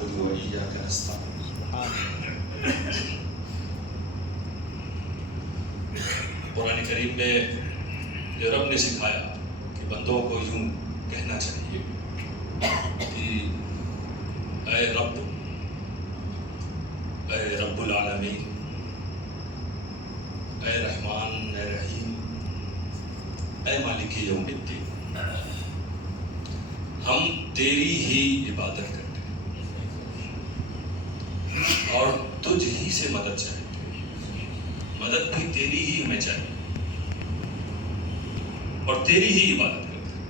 نعبد وإياك نستعين۔ قرآن کریم میں یہ رب نے سکھایا کہ بندوں کو یوں کہنا چاہیے کہ اے رب العالمین، اے رحمان، اے رحیم، اے مالک یوم الدین، ہم تیری ہی عبادت کرتے ہیں اور تجھ ہی سے مدد چاہتے ہیں، مدد بھی تیری ہی ہمیں چاہیے اور تیری ہی عبادت کرتے ہیں۔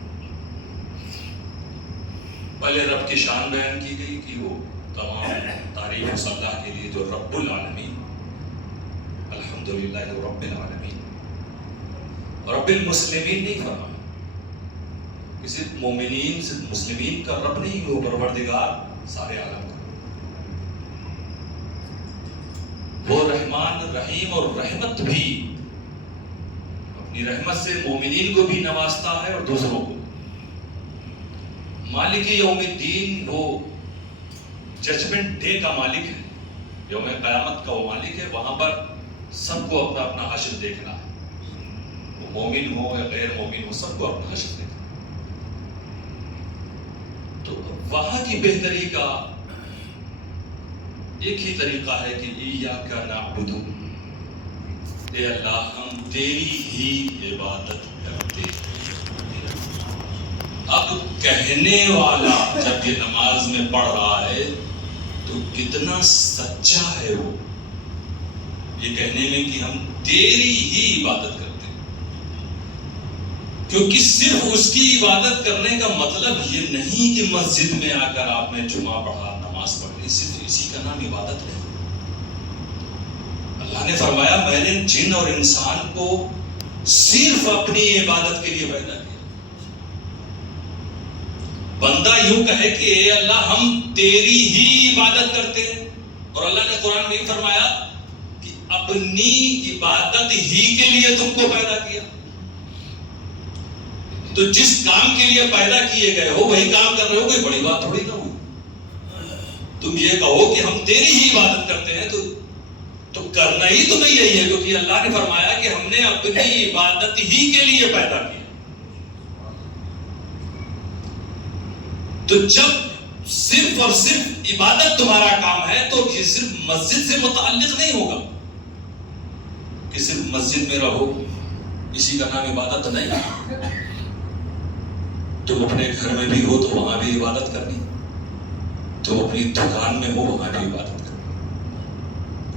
پہلے رب کی شان بیان کی گئی کہ وہ تمام تعریف اس اللہ کے لیے جو رب العالمین، الحمدللہ رب العالمین، رب المسلمین نہیں فرمایا کہ صرف مومنین، صرف مسلمین کا رب نہیں، وہ پروردگار سارے عالم کا، وہ رحمان رحیم اور رحمت بھی، اپنی رحمت سے مومنین کو بھی نوازتا ہے اور دوسروں کو۔ مالک یوم الدین، وہ ججمنٹ ڈے کا مالک ہے، یوم قیامت کا وہ مالک ہے، وہاں پر سب کو اپنا اپنا حشر دیکھنا ہے، وہ مومن ہو یا غیر مومن ہو، سب کو اپنا حشر دیکھنا ہے۔ تو وہاں کی بہتری کا ایک ہی طریقہ ہے کہ ایاک نعبد، اے اللہ ہم تیری ہی عبادت کرتے ہیں۔ اب کہنے والا جب یہ نماز میں پڑھ رہا ہے تو کتنا سچا ہے وہ یہ کہنے میں کہ ہم تیری ہی عبادت کرتے ہیں، کیونکہ صرف اس کی عبادت کرنے کا مطلب یہ نہیں کہ مسجد میں آ کر آپ نے جمعہ پڑھا، نماز پڑھ لی، صرف اسی کا نام عبادت نہیں۔ اللہ نے فرمایا میں نے جن اور انسان کو صرف اپنی عبادت کے لیے پیدا کیا۔ بندہ یوں کہے کہ اے اللہ ہم تیری ہی عبادت کرتے ہیں، اور اللہ نے قرآن میں فرمایا کہ اپنی عبادت ہی کے لیے تم کو پیدا کیا۔ تو جس کام کے لیے پیدا کیے گئے ہو وہی کام کر رہے ہو، کوئی بڑی بات تھوڑی نہ ہوئی۔ تم یہ کہو کہ ہم تیری ہی عبادت کرتے ہیں تو کرنا ہی تمہیں یہی ہے، کیونکہ اللہ نے فرمایا کہ ہم نے اپنی عبادت ہی کے لیے پیدا کیا۔ تو جب صرف اور صرف عبادت تمہارا کام ہے تو یہ صرف مسجد سے متعلق نہیں ہوگا کہ صرف مسجد میں رہو، اسی کا نام عبادت نہیں۔ تم اپنے گھر میں بھی ہو تو وہاں بھی عبادت کرنی، تم اپنی دکان میں ہو وہاں بھی عبادت کرنی،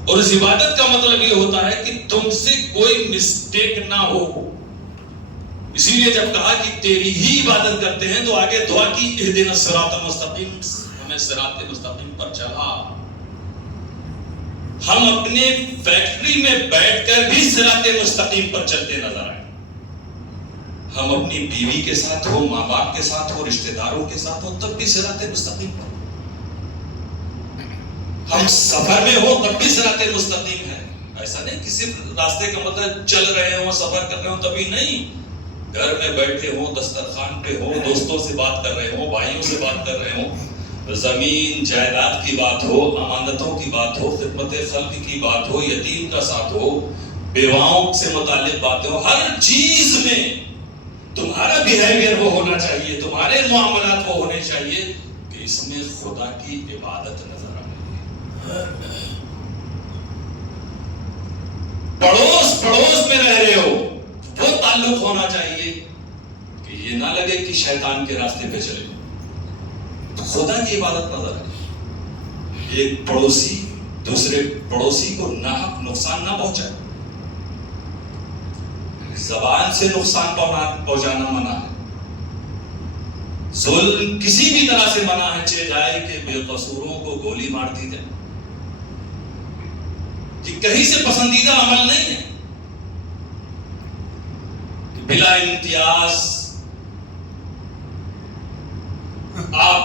اور اس عبادت کا مطلب یہ ہوتا ہے کہ تم سے کوئی مسٹیک نہ ہو۔ اسی لیے جب کہا کہ تیری ہی عبادت کرتے ہیں تو آگے دعا کی اہدنا الصراط المستقیم، ہمیں صراط مستقیم پر چلا۔ ہم اپنے فیکٹری میں بیٹھ کر بھی صراط مستقیم پر چلتے نظر آئے، ہم اپنی بیوی کے ساتھ ہو، ماں باپ کے ساتھ ہو، رشتہ داروں کے ساتھ ہو، تب بھی صراط مستقیم پر، ہم سفر میں ہو تب بھی صراط مستقیم ہے۔ ایسا نہیں کہ صرف راستے کا مطلب چل رہے ہوں، سفر کر رہے ہوں تبھی نہیں، گھر میں بیٹھے ہوں، دسترخوان پہ ہوں، دوستوں سے بات کر رہے ہوں، بھائیوں سے بات کر رہے ہوں، زمین جائیداد کی بات ہو، امانتوں کی بات ہو، خدمت خلق کی بات ہو، یتیم کا ساتھ ہو، بیواؤں سے متعلق باتیں ہو، ہر چیز میں تمہارا بیہیویئر وہ ہونا چاہیے، تمہارے معاملات وہ ہونے چاہیے کہ اس میں خدا کی عبادت نظر آئے۔ پڑوس میں رہ رہے ہو، وہ تعلق ہونا چاہیے کہ یہ نہ لگے کہ شیطان کے راستے پہ چلے، خدا کی عبادت نظر آئے۔ ایک پڑوسی دوسرے پڑوسی کو ناحق نقصان نہ پہنچائے، زبان سے نقصان پہنچانا منع ہے، ظلم کسی بھی طرح سے منع ہے، چاہے جائے کہ بے قصوروں کو گولی مار دی جائے، یہ کہیں سے پسندیدہ عمل نہیں ہے۔ بلا امتیاز آپ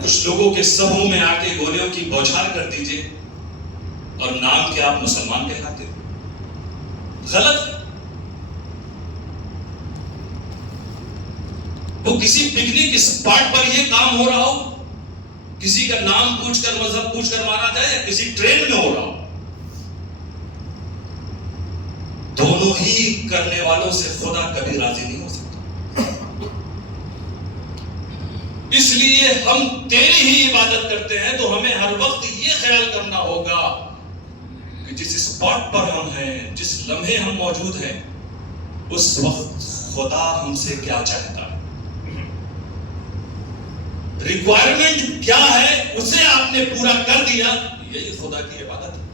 کچھ لوگوں کے سموں میں آ کے گولیوں کی بوچھار کر دیجئے اور نام کے آپ مسلمان کہلاتے ہو، غلط ہے۔ وہ کسی پکنک اسپاٹ پر یہ کام ہو رہا ہو، کسی کا نام پوچھ کر مذہب پوچھ کر مارا جائے یا کسی ٹرین میں ہو رہا ہو، دونوں ہی کرنے والوں سے خدا کبھی راضی نہیں ہو سکتا۔ اس لیے ہم تیری ہی عبادت کرتے ہیں، تو ہمیں ہر وقت یہ خیال کرنا ہوگا کہ جس اسپاٹ پر ہم ہیں، جس لمحے ہم موجود ہیں، اس وقت خدا ہم سے کیا چاہتا ہے، ریکوائرمنٹ کیا ہے، اسے آپ نے پورا کر دیا، یہی خدا کی عبادت ہے۔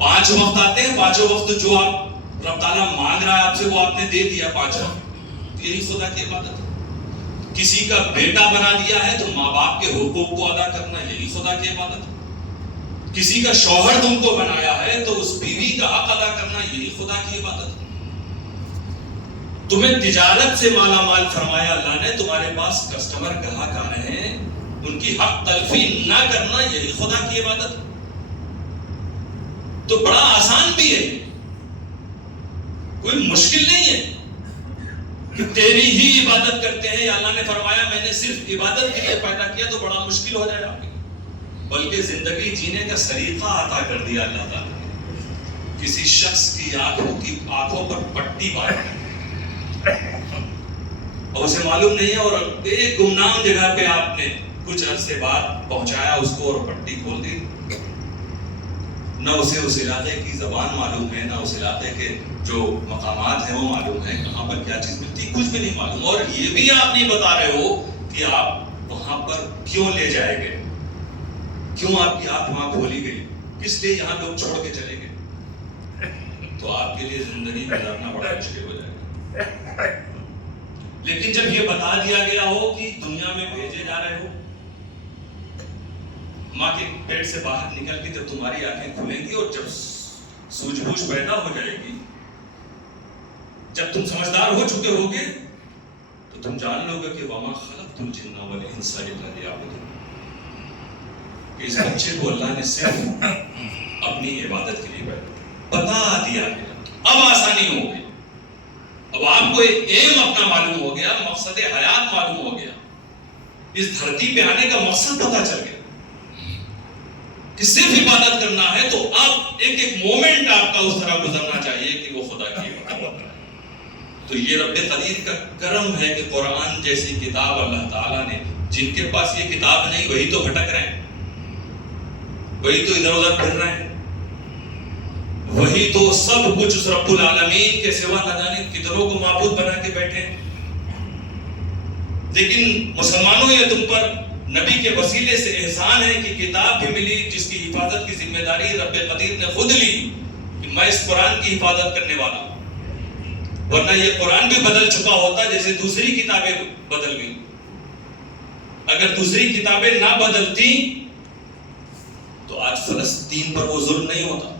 5 وقت آتے ہیں، 5 وقت جو آپ رب تعالیٰ مانگ رہا ہے آپ سے وہ آپ نے دے دیا 5 وقت، یہی خدا کی عبادت ہے۔ کسی کا بیٹا بنا دیا ہے تو ماں باپ کے حقوق کو ادا کرنا، یہی خدا کی عبادت ہے۔ کسی کا شوہر تم کو بنایا ہے تو اس بیوی کا حق ادا کرنا، یہی خدا کی عبادت ہے۔ تمہیں تجارت سے مالا مال فرمایا اللہ نے، تمہارے پاس کسٹمر گاہک آ رہے ہیں، ان کی حق تلفی نہ کرنا، یہی خدا کی عبادت ہے۔ تو بڑا آسان بھی ہے، کوئی مشکل نہیں ہے کہ تیری ہی عبادت کرتے ہیں۔ یا اللہ نے فرمایا میں نے صرف عبادت کے لیے پیدا کیا تو بڑا مشکل ہو جائے آپ کے، بلکہ زندگی جینے کا سلیقہ عطا کر دیا اللہ تعالیٰ نے۔ کسی شخص کی آنکھوں پر پٹی باندھ اور اسے معلوم نہیں ہے، اور ایک گمنام جگہ پہ آپ نے کچھ عرصے بعد پہنچایا اس کو اور پٹی کھول دی، نہ اسے اس علاقے کی زبان معلوم ہے، نہ اس علاقے کے جو مقامات ہیں وہ معلوم ہے، کہاں پر کیا چیز ملتی کچھ بھی نہیں معلوم، اور یہ بھی آپ نہیں بتا رہے ہو کہ آپ وہاں پر کیوں لے جائے گئے، کیوں آپ کی آنکھ وہاں کھولی گئی، کس لیے یہاں لوگ چھوڑ کے چلے گئے، تو آپ کے لیے زندگی گزارنا بڑا مشکل ہو جائے گا۔ لیکن جب یہ بتا دیا گیا ہو کہ دنیا میں بھیجے جا رہے ہو، ماں کے پیٹ سے باہر نکل کے جب تمہاری آنکھیں کھلیں گی اور جب سوجھ بوجھ پیدا ہو جائے گی، جب تم سمجھدار ہو چکے ہوگے تو تم جان لو گے کہ وما خلقت الجن والانس الا لیعبدون، کہ اس بچے کو اللہ نے صرف اپنی عبادت کے لیے بتا دیا گیا۔ اب آسانی ہو گئی، اب آپ کو ایم اپنا معلوم ہو گیا، مقصد حیات معلوم ہو گیا، اس دھرتی پہ آنے کا مقصد پتا چل گیا کہ صرف عبادت کرنا ہے، تو اب ایک ایک مومنٹ آپ کا اس طرح گزرنا چاہیے کہ وہ خدا کی عبادت ہے۔ تو یہ رب قدیر کا کرم ہے کہ قرآن جیسی کتاب اللہ تعالیٰ نے، جن کے پاس یہ کتاب نہیں وہی تو بھٹک رہے ہیں، وہی تو ادھر ادھر پھر رہے ہیں، وہی تو سب کچھ اس رب العالمین کے سوا نہ جانے کتنوں کو معبود بنا کے بیٹھے ہیں۔ لیکن مسلمانوں یہ تم پر نبی کے وسیلے سے احسان ہے کہ کتاب بھی ملی جس کی حفاظت کی ذمہ داری رب قدیر نے خود لی، کہ میں اس قرآن کی حفاظت کرنے والا ہوں، ورنہ یہ قرآن بھی بدل چکا ہوتا جیسے دوسری کتابیں بدل گئی۔ اگر دوسری کتابیں نہ بدلتی تو آج فلسطین پر وہ ظلم نہیں ہوتا۔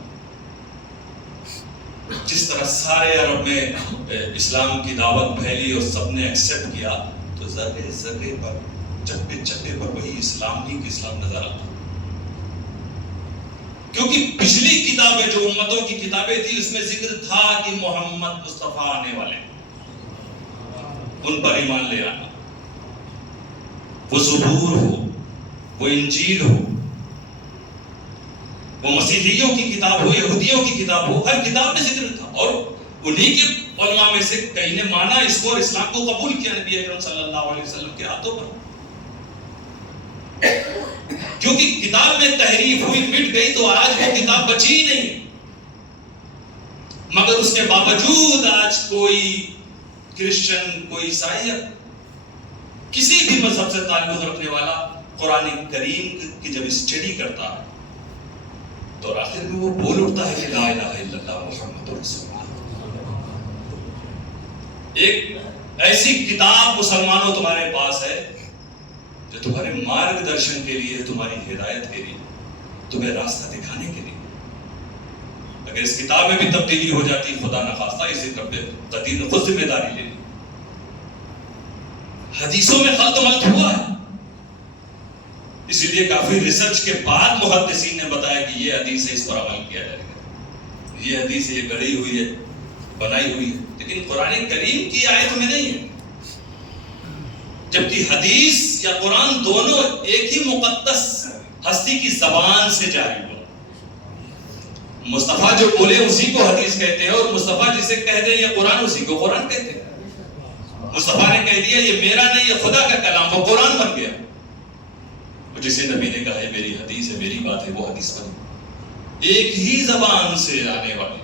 جس طرح سارے عرب میں اسلام کی دعوت پھیلی اور سب نے ایکسپٹ کیا، تو ذرے ذرے پر، چپے چپے پر وہی اسلام نہیں کہ اسلام نظر آتا، کیونکہ پچھلی کتابیں جو امتوں کی کتابیں تھی اس میں ذکر تھا کہ محمد مصطفیٰ آنے والے، ان پر ایمان لے آنا، وہ زبور ہو، وہ انجیل ہو، وہ مسیحیوں کی کتاب ہو، یہودیوں کی کتاب ہو، ہر کتاب میں ذکر تھا، اور انہی کے علماء میں سے کئی نے مانا اس کو اور اسلام کو قبول کیا نبی اکرم صلی اللہ علیہ وسلم کے ہاتھوں پر، کیونکہ کتاب میں تحریف ہوئی، مٹ گئی، تو آج وہ کتاب بچی ہی نہیں۔ مگر اس کے باوجود آج کوئی کرسچن، کوئی عیسائی، کسی بھی مذہب سے تعلق رکھنے والا قرآن کریم کی جب اسٹڈی کرتا ہے تو آخر میں وہ بول اٹھتا ہے کہ لا الہ الا اللہ محمد رسول اللہ۔ ایک ایسی کتاب مسلمانوں تمہارے پاس ہے جو تمہارے مارگ درشن کے لیے، تمہاری ہدایت کے لیے، تمہیں راستہ دکھانے کے لیے۔ اگر اس کتاب میں بھی تبدیلی ہو جاتی، خدا نخواستہ، اسے رب قدیر نے خود ذمہ داری لے لی۔ حدیثوں میں خلط ملط ہوا ہے، اسی لیے کافی ریسرچ کے بعد محدثین نے بتایا کہ یہ حدیث ہے، اس پر عمل کیا جائے گا، یہ حدیث یہ گڑھی ہوئی ہے، بنائی ہوئی ہے، لیکن قرآن کریم کی آیت میں نہیں ہے۔ جبکہ حدیث یا قرآن دونوں ایک ہی مقدس ہستی کی زبان سے جاری ہوا. مصطفیٰ جو بولے اسی کو حدیث کہتے ہیں، اور مصطفیٰ جسے کہہ دے یہ قرآن، اسی کو قرآن کہتے ہیں. مصطفیٰ نے کہہ دیا یہ میرا نہیں، یہ خدا کا کلام، وہ قرآن بن گیا. جسے نبی نے کہا ہے میری حدیث ہے، میری بات ہے، وہ حدیث بن گئی. ایک ہی زبان سے آنے والی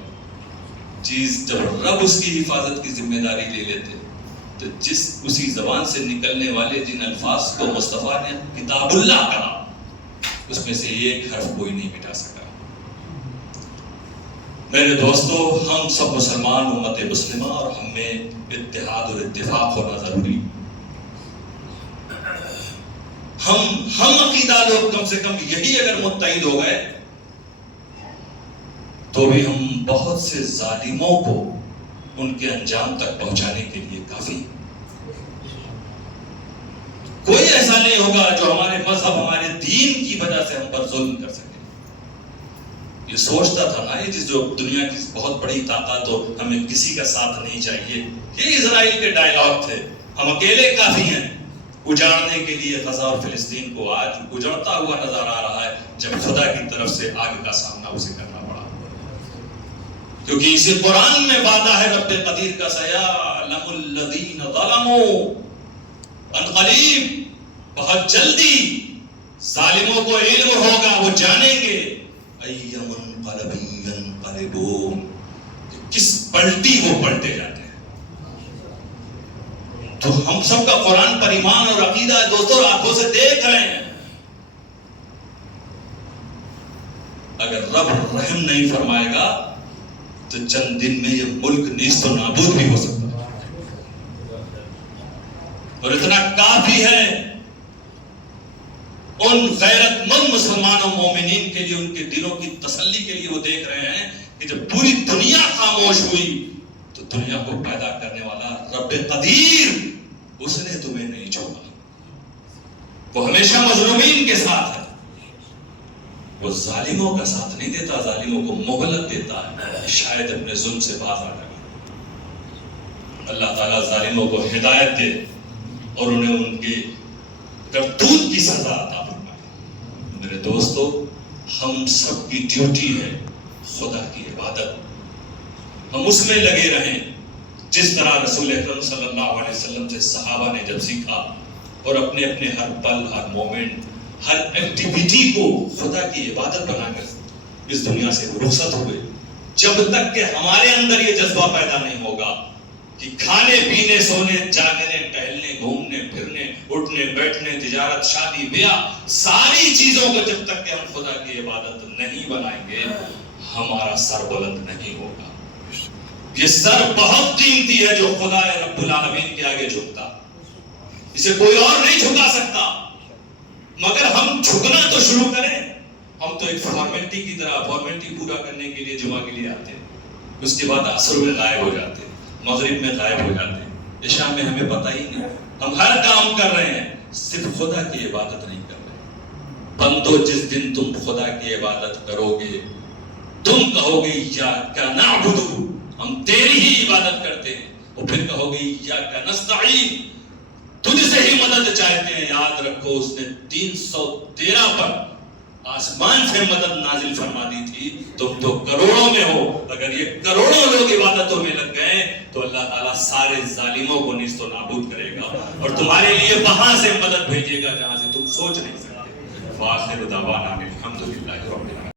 چیز جب رب اس کی حفاظت کی ذمہ داری لے لیتے تو اسی زبان سے نکلنے والے جن الفاظ کو مصطفیٰ نے کتاب اللہ کہا، اس میں سے ایک حرف کوئی نہیں مٹا سکا. میرے دوستو، ہم سب مسلمان امت مسلمہ، اور ہم میں اتحاد اور اتفاق ہونا ضروری. ہم عقیدہ لوگ کم سے کم یہی اگر متحد ہو گئے تو بھی ہم بہت سے ظالموں کو ان کے انجام تک پہنچانے کے لیے کافی. کوئی ایسا نہیں ہوگا جو ہمارے مذہب، ہمارے دین کی وجہ سے ہم پر ظلم کر سکے. یہ سوچتا تھا نا یہ جو دنیا کی بہت بڑی طاقت ہو، ہمیں کسی کا ساتھ نہیں چاہیے، یہ اسرائیل کے ڈائلاگ تھے. ہم اکیلے کافی ہیں اجاڑنے کے لیے غزہ اور فلسطین کو. آج اجڑتا ہوا نظر آ رہا ہے جب خدا کی طرف سے آگ کا سامنا اسے کرنا پڑا. کیونکہ اسی قرآن میں وعدہ ہے رب قدیر کا، سیعلم الذین ظلموا ان قریب، بہت جلدی ظالموں کو علم ہوگا، وہ جانیں گے ای منقلب ینقلبون، کس پلٹی وہ پلٹے جاتے ہیں. تو ہم سب کا قرآن پر ایمان اور عقیدہ ہے دوستوں، آنکھوں سے دیکھ رہے ہیں. اگر رب رحم نہیں فرمائے گا تو چند دن میں یہ ملک نیست و نابود بھی ہو سکتا ہے. اور اتنا کافی ہے ان غیرت مند مسلمانوں مومنین کے لیے، ان کے دلوں کی تسلی کے لیے. وہ دیکھ رہے ہیں کہ جب پوری دنیا خاموش ہوئی تو دنیا کو پیدا کرنے والا رب قدیر، اس نے تمہیں نہیں چھوڑا. وہ ہمیشہ مظلومین کے ساتھ ہے، وہ ظالموں کا ساتھ نہیں دیتا، ظالموں کو مہلت دیتا ہے شاید اپنے ظلم سے باز آ جائے. اللہ تعالیٰ ظالموں کو ہدایت دے اور انہیں ان کے کرتوت کی سزا عطا فرمائے. میرے دوستو، ہم سب کی ڈیوٹی ہے خدا کی عبادت. ہم اس میں لگے رہیں جس طرح رسول اکرم صلی اللہ علیہ وسلم سے صحابہ نے جب سیکھا، اور اپنے اپنے ہر پل، ہر مومنٹ، ہر ایکٹیویٹی کو خدا کی عبادت بنا کر اس دنیا سے وہ رخصت ہوئے. جب تک کہ ہمارے اندر یہ جذبہ پیدا نہیں ہوگا کہ کھانے پینے، سونے، جاگنے، ٹہلنے، گھومنے پھرنے، اٹھنے بیٹھنے، تجارت، شادی بیاہ، ساری چیزوں کو جب تک کہ ہم خدا کی عبادت نہیں بنائیں گے، ہمارا سر بلند نہیں ہوگا. یہ سر بہت قیمتی ہے جو خدا رب العالمین کے آگے جھکتا، اسے کوئی اور نہیں جھکا سکتا. مگر ہم جھکنا تو شروع کریں. ہم تو ایک فارمیلٹی کی طرح فارمیلٹی پورا کرنے کے لیے جمعہ کے لیے آتے ہیں، اس کے بعد عصر میں غائب ہو جاتے ہیں، مغرب میں غائب ہو جاتے ہیں، عشاء میں ہمیں پتہ ہی نہیں. ہم ہر کام کر رہے ہیں، صرف خدا کی عبادت نہیں کر رہے. بندو، جس دن تم خدا کی عبادت کرو گے، تم کہو گے ایاک نعبد، ہم تیری ہی عبادت کرتے ہیں، اور پھر کہو گے ایاک نستعین، تجھ سے ہی مدد چاہتے ہیں. یاد رکھو اس نے 313 پر آسمان سے مدد نازل فرما دی تھی. تم تو کروڑوں میں ہو. اگر یہ کروڑوں لوگ عبادتوں میں لگ گئے تو اللہ تعالیٰ سارے ظالموں کو نیست و نابود کرے گا، اور تمہارے لیے وہاں سے مدد بھیجے گا جہاں سے تم سوچ نہیں سکتے. وآخر دعوانا الحمدللہ رب العالمین.